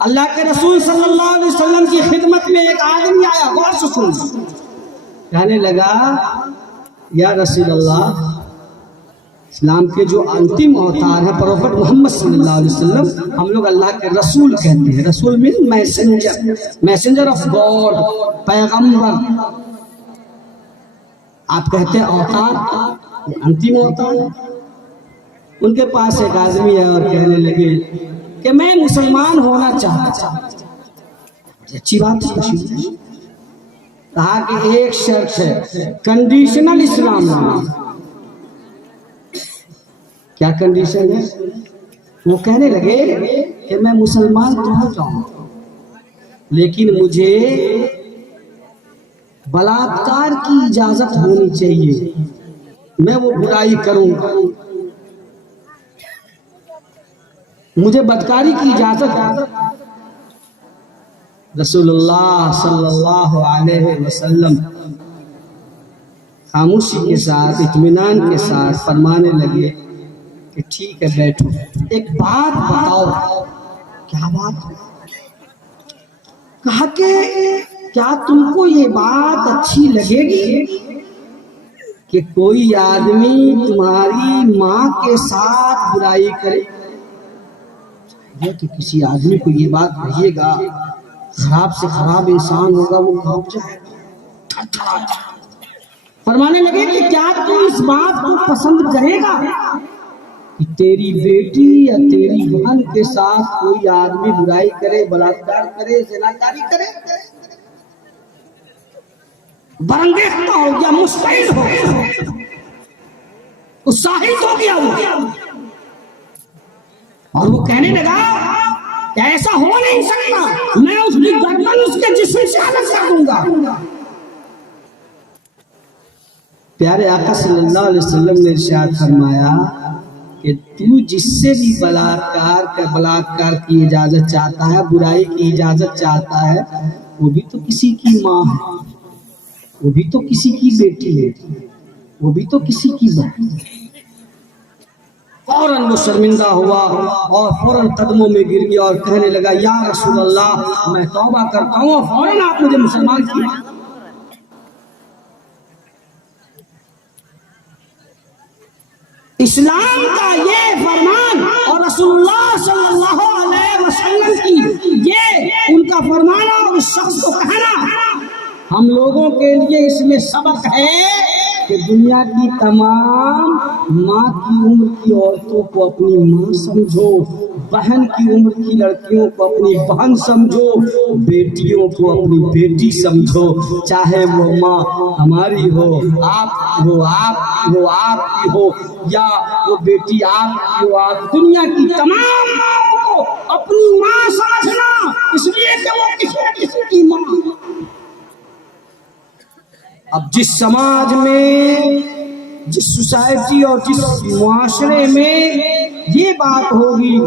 اللہ کے رسول صلی اللہ علیہ وسلم کی خدمت میں ایک آدمی آیا، غور سے سن، کہنے لگا یا رسول اللہ، اسلام کے جو انتم اوتار ہیں پروفٹ محمد صلی اللہ علیہ وسلم، ہم لوگ اللہ کے رسول کہتے ہیں، رسول مین میسنجر آف گاڈ، پیغمبر، آپ کہتے ہیں اوتار، یہ انتم اوتار ہے۔ ان کے پاس ایک آدمی ہے اور کہنے لگے کہ میں مسلمان ہونا چاہتا ہوں۔ اچھی بات ہے، کہا کہ ایک شرط ہے، کنڈیشنل اسلام ہے۔ کیا کنڈیشن ہے؟ وہ کہنے لگے کہ میں مسلمان تو ہو جاؤں لیکن مجھے بلاکار کی اجازت ہونی چاہیے، میں وہ برائی کروں گا، مجھے بدکاری کی اجازت۔ رسول اللہ صلی اللہ علیہ وسلم خاموشی کے ساتھ، اطمینان کے ساتھ فرمانے لگے کہ ٹھیک ہے بیٹھو، ایک بات بتاؤ۔ کیا بات؟ کہا کہ کیا تم کو یہ بات اچھی لگے گی کہ کوئی آدمی تمہاری ماں کے ساتھ برائی کرے؟ کہ کسی آدمی کو یہ بات کہیے گا، خراب سے خراب انسان ہوگا، وہ کانپ جائے گا۔ فرمانے لگے کہ کیا تم اس بات کو پسند کرے گا کہ تیری بیٹی یا تیری بہن کے ساتھ کوئی آدمی برائی کرے، بلاکار کرے، زناکاری کرے؟ برانگیختہ ہو گیا، مستعد ہو گیا، اتساہت ہو گیا وہ، اور وہ کہنے لگا کہ ایسا ہو نہیں سکتا، میں اس کی گردن اس کے جسم سے الگ کر دوں گا۔ پیارے آقا صلی اللہ علیہ وسلم نے ارشاد فرمایا کہ تو جس سے بھی بلاکار کی اجازت چاہتا ہے، برائی کی اجازت چاہتا ہے، وہ بھی تو کسی کی ماں ہے، وہ بھی تو کسی کی بیٹی ہے، وہ بھی تو کسی کی بہن ہے۔ فوراً وہ شرمندہ ہوا اور فوراً قدموں میں گر گیا اور کہنے لگا یا رسول اللہ، میں توبہ کرتا ہوں اور فوراً آپ مجھے مسلمان کیا۔ اسلام کا یہ فرمان اور رسول اللہ صلی اللہ علیہ وسلم کی یہ ان کا فرمانا اور اس شخص کو کہنا ہم لوگوں کے لیے اس میں سبق ہے کہ دنیا کی تمام ماں کی عمر کی عورتوں کو اپنی ماں سمجھو، بہن کی عمر کی لڑکیوں کو اپنی بہن سمجھو، بیٹیوں کو اپنی بیٹی سمجھو، چاہے وہ ماں ہماری ہو، آپ کی ہو، آپ کی ہو، آپ کی ہو، یا وہ بیٹی آپ کی ہو، آپ دنیا کی تمام ماں کو اپنی ماں سمجھنا، اس لیے کہ وہ کسی کی ماں۔ اب جس سماج میں، جس سوسائٹی اور جس معاشرے میں یہ بات ہوگی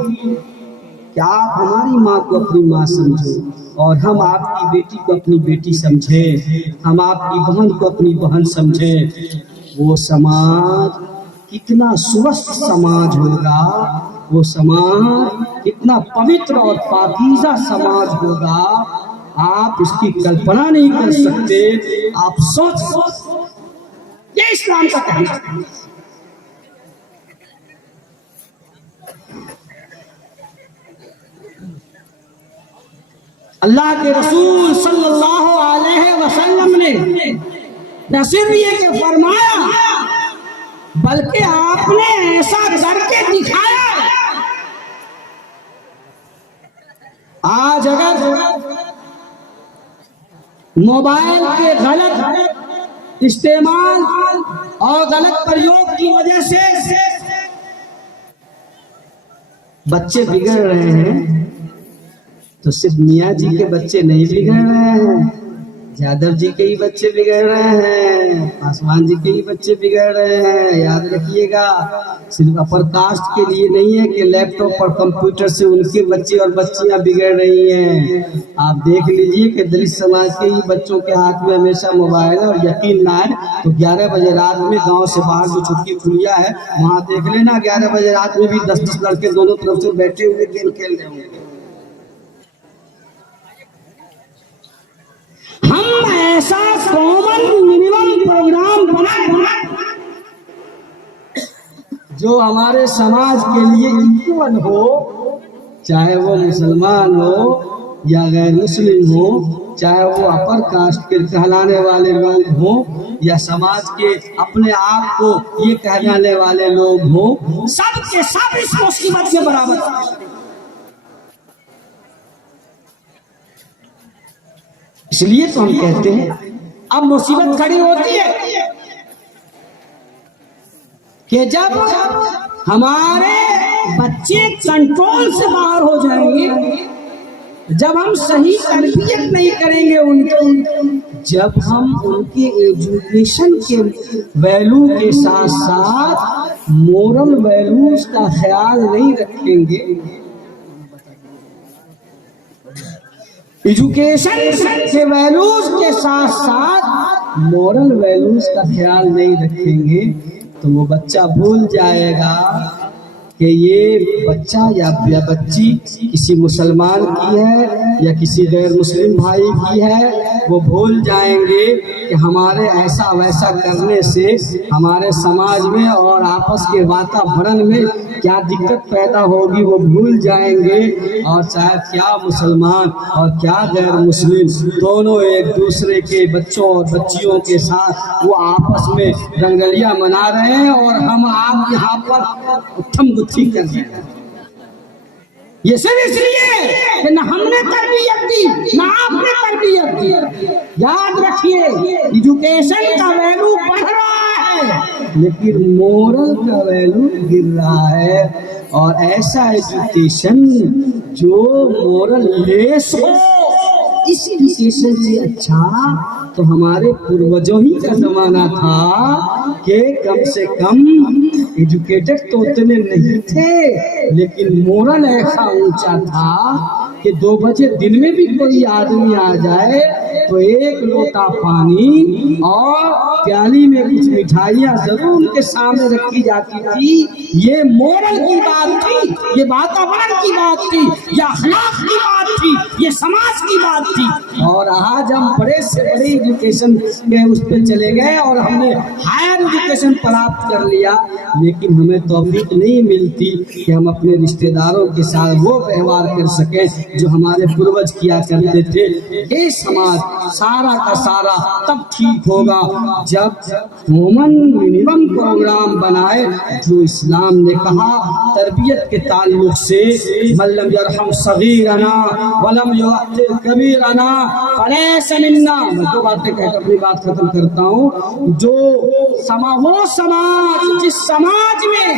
کہ آپ ہماری ماں کو اپنی ماں سمجھو اور ہم آپ کی بیٹی کو اپنی بیٹی سمجھیں، ہم آپ کی بہن کو اپنی بہن سمجھیں، وہ سماج کتنا سوستھ سماج ہوگا، وہ سماج کتنا پوتر اور پاکیزہ سماج ہوگا، آپ اس کی کلپنا نہیں کر سکتے۔ آپ سوچ، یہ اسلام کا کہنا ہے۔ اللہ کے رسول صلی اللہ علیہ وسلم نے نہ صرف یہ کہ فرمایا بلکہ آپ نے ایسا کر کے دکھایا۔ آج اگر موبائل کے غلط استعمال اور غلط پریوگ کی وجہ سے بچے بگڑ رہے ہیں تو صرف میاں جی کے بچے نہیں بگڑ رہے ہیں، یادو جی کے ہی بچے بگڑ رہے ہیں، پاسوان جی کے ہی بچے بگڑ رہے ہیں۔ یاد رکھیے گا، صرف اپر کاسٹ کے لیے نہیں ہے کہ لیپ ٹاپ اور کمپیوٹر سے ان کے بچے اور بچیاں بگڑ رہی ہیں۔ آپ دیکھ لیجئے کہ دلت سماج کے ہی بچوں کے ہاتھ میں ہمیشہ موبائل ہے، اور یقین نہ ہے تو 11 بجے رات میں گاؤں سے باہر جو چھٹی کھلیا ہے وہاں دیکھ لینا، 11 بجے رات میں بھی 10 لڑکے دونوں طرف سے بیٹھے ہوئے گیم کھیل رہے ہوں گے۔ ایسا کامن منیمم پروگرام بنا جو ہمارے سماج کے لیے ایکول ہو، چاہے وہ مسلمان ہو یا غیر مسلم ہو، چاہے وہ اپر کاسٹ کے کہلانے والے لوگ ہوں یا سماج کے اپنے آپ کو یہ کہلانے والے لوگ ہوں، سب کے سب اس مصیبت کے برابر۔ اس لیے تو ہم کہتے ہیں اب مصیبت کھڑی ہوتی ہے کہ جب ہمارے بچے کنٹرول سے باہر ہو جائیں گے، جب ہم صحیح تربیت نہیں کریں گے ان کی، جب ہم ان کے ایجوکیشن کے ویلو کے ساتھ ساتھ مورل ویلوز کا خیال نہیں رکھیں گے، ایجوکیشن کے ویلوز کے ساتھ ساتھ مورل ویلوز کا خیال نہیں رکھیں گے، تو وہ بچہ بھول جائے گا کہ یہ بچہ یا بچی کسی مسلمان کی ہے یا کسی غیر مسلم بھائی کی ہے۔ وہ بھول جائیں گے کہ ہمارے ایسا ویسا کرنے سے ہمارے سماج میں اور آپس کے واتاورن میں کیا دقت پیدا ہوگی، وہ بھول جائیں گے۔ اور چاہے کیا مسلمان اور کیا غیر مسلم دونوں ایک دوسرے کے بچوں اور بچیوں کے ساتھ وہ آپس میں رنگلیاں منا رہے ہیں اور ہم آپ یہاں پر اتھم گتھی کر رہے ہیں۔ یہ صرف اس لیے کہ نہ ہم نے تربیت دی نہ آپ نے تربیت دی۔ یاد رکھیے ایجوکیشن کا ویلو بڑھ رہا ہے لیکن مورل کا ویلو گر رہا ہے، اور ایسا ایجوکیشن جو مورل لیس ہو، اس ایجوکیشن سے اچھا تو ہمارے پروجوں ہی کا زمانہ تھا کہ کم سے کم ایجوکیٹڈ تو اتنے نہیں تھے لیکن مورل ایسا اونچا تھا کہ 2 بجے دن میں بھی کوئی آدمی آ جائے تو 1 لوٹا پانی اور پیالی میں کچھ مٹھائیاں ضرور ان کے سامنے رکھی جاتی تھی۔ یہ مورل کی بات تھی، یہ واتاورن کی بات تھی، یہ اخلاق کی بات تھی، یہ سماج کی بات تھی۔ اور آج ہم بڑے سے بڑے ایجوکیشن کے اس پہ چلے گئے اور ہم نے ہائر ایجوکیشن پراپت کر لیا، لیکن ہمیں توفیق نہیں ملتی کہ ہم اپنے رشتہ داروں کے ساتھ وہ ویوہار کر سکیں جو ہمارے پروج کیا کرتے تھے۔ یہ سماج سارا کا سارا تب ٹھیک ہوگا جب منیمم پروگرام بنائے جو اسلام نے کہا تربیت کے تعلق سے، من لم یرحم صغیرنا ولم یوقر کبیرنا فلیس منا۔ میں 2 باتیں کہہ کر اپنی بات ختم کرتا ہوں۔ جو وہ سماج جس سماج میں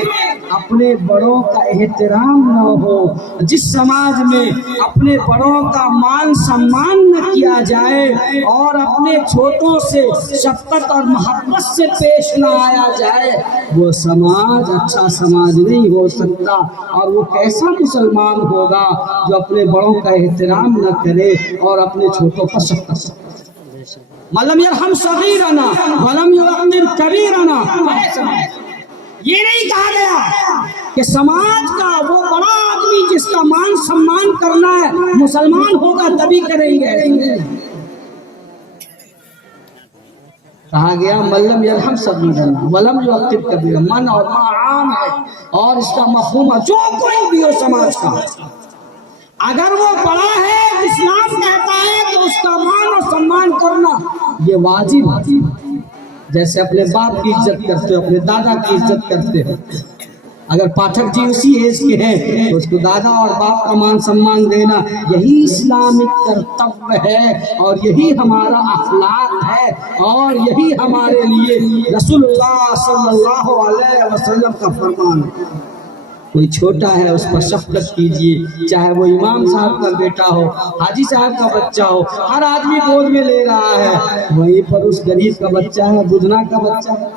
اپنے بڑوں کا احترام نہ ہو، جس سماج میں اپنے بڑوں کا مان سمان نہ کیا جائے اور اپنے چھوٹوں سے شفقت اور محبت سے پیش نہ آیا جائے، وہ سماج اچھا سماج نہیں ہو سکتا۔ اور وہ کیسا مسلمان ہوگا جو اپنے بڑوں کا احترام نہ کرے اور اپنے چھوٹوں پر شفقت۔ مَلَمْ يَرْحَمْ صَغِيرَنَا وَلَمْ يُوَقِّرْ كَبِيرَنَا۔ یہ نہیں کہا گیا کہ سماج کا وہ بڑا آدمی جس کا مان سمان کرنا ہے مسلمان ہوگا تبھی کریں گے۔ کہا گیا مَلَّمْ يَرْحَمْ صَغِيرَنَا وَلَمْ يُوَقِّرْ كَبِيرَنَا۔ من اور ما عام ہے اور اس کا مفہوم جو کوئی بھی ہو سماج کا، اگر وہ بڑا ہے اسلام کہتا ہے کہ اس کا مان اور سمان کرنا یہ واجب ہے۔ جیسے اپنے باپ کی عزت کرتے ہو، اپنے دادا کی عزت کرتے ہو۔ اگر پاٹھک جی اسی ایج کے ہیں تو اس کو دادا اور باپ کا مان سمان دینا یہی اسلامک کرتویہ ہے اور یہی ہمارا اخلاق ہے اور یہی ہمارے لیے رسول اللہ صلی اللہ علیہ وسلم کا فرمان ہے۔ کوئی چھوٹا ہے اس پر شفقت کیجیے، چاہے وہ امام صاحب کا بیٹا ہو، حاجی صاحب کا بچہ ہو، ہر آدمی گود میں لے رہا ہے، وہیں پر اس غریب کا بچہ ہے، بدنا کا بچہ ہے،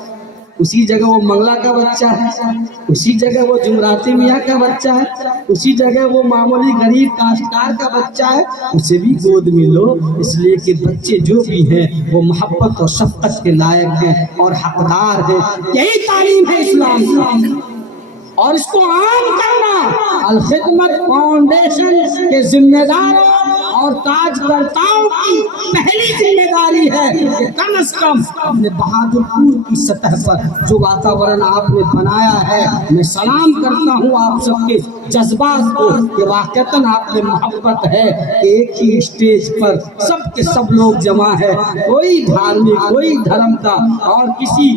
اسی جگہ وہ منگلہ کا بچہ ہے، اسی جگہ وہ جمراتی میاں کا بچہ ہے، اسی جگہ وہ معمولی غریب کاشتکار کا بچہ ہے، اسے بھی گود میں لو، اس لیے کہ بچے جو بھی ہیں وہ محبت اور شفقت کے لائق ہیں اور حقدار ہیں۔ یہی تعلیم ہے اسلام کی اور اس کو عام کرنا۔ الخدمت فاؤنڈیشن کے ذمہ داروں اور تاج کرتاؤں کی پہلی ذمہ داری ہے کہ کم از کم اپنے بہادر پور کی سطح پر جو واتاورن آپ نے بنایا ہے، میں سلام کرتا ہوں آپ سب کے جذبات کو کہ واقعتاً آپ میں محبت ہے کہ ایک ہی اسٹیج پر سب کے سب لوگ جمع ہے، کوئی دھارمک، کوئی دھرم کا اور کسی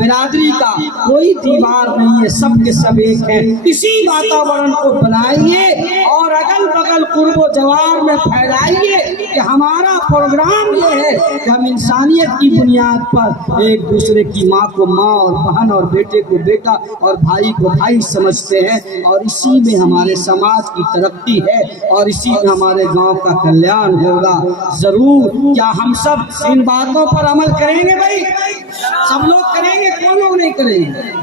برادری کا کوئی دیوار نہیں ہے، سب کے سب ایک ہیں۔ اسی واتاورن کو بنائیے اور اگل بغل قرب و جوار میں پھیلائیے کہ ہمارا پروگرام یہ ہے کہ ہم انسانیت کی بنیاد پر ایک دوسرے کی ماں کو ماں اور بہن اور بیٹے کو بیٹا اور بھائی کو بھائی سمجھتے ہیں، اور اسی میں ہمارے سماج کی ترقی ہے اور اسی میں ہمارے گاؤں کا کلیان ہوگا۔ ضرور کیا ہم سب ان باتوں پر عمل کریں گے؟ بھائی سب لوگ کریں گے، کون لوگ نہیں کریں گے؟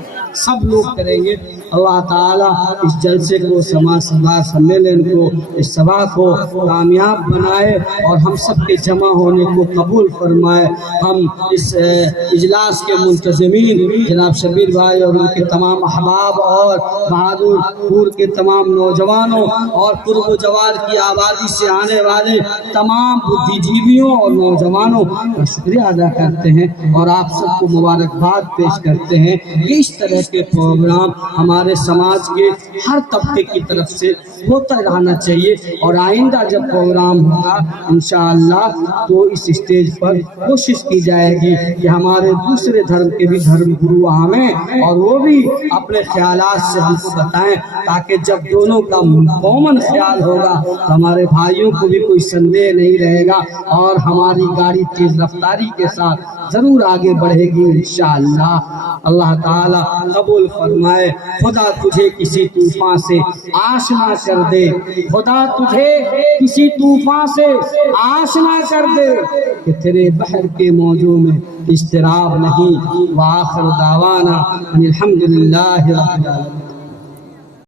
سب لوگ کریں گے۔ اللہ تعالیٰ اس جلسے کو سماج سبھا سمیلن کو، اس سبھا کو کامیاب بنائے اور ہم سب کے جمع ہونے کو قبول فرمائے۔ ہم اس اجلاس کے منتظمین جناب شبیر بھائی اور ان کے تمام احباب اور بہادر پور کے تمام نوجوانوں اور قرب و جوار کی آبادی سے آنے والے تمام بدھی جیویوں اور نوجوانوں کا شکریہ ادا کرتے ہیں اور آپ سب کو مبارکباد پیش کرتے ہیں کہ اس طرح کے پروگرام ہمارے سماج کے ہر طبقے کی طرف سے ہوتا رہنا چاہیے، اور آئندہ جب پروگرام ہوگا انشاءاللہ تو اس اسٹیج پر کوشش کی جائے گی کہ ہمارے دوسرے دھرم کے بھی دھرم گرو آئیں اور وہ بھی اپنے خیالات سے ہم کو بتائیں، تاکہ جب دونوں کا کامن خیال ہوگا تو ہمارے بھائیوں کو بھی کوئی سندے نہیں رہے گا اور ہماری گاڑی تیز رفتاری کے ساتھ ضرور آگے بڑھے گی انشاءاللہ۔ اللہ تعالیٰ قبول فرمائے۔ خدا تجھے کسی طوفان سے آشنا کر دے، خدا تجھے کسی طوفان سے آشنا کر دے کہ تیرے بحر کے موجوں میں اضطراب نہیں۔ وآخر دعوانا ان الحمدللہ رب العالمین۔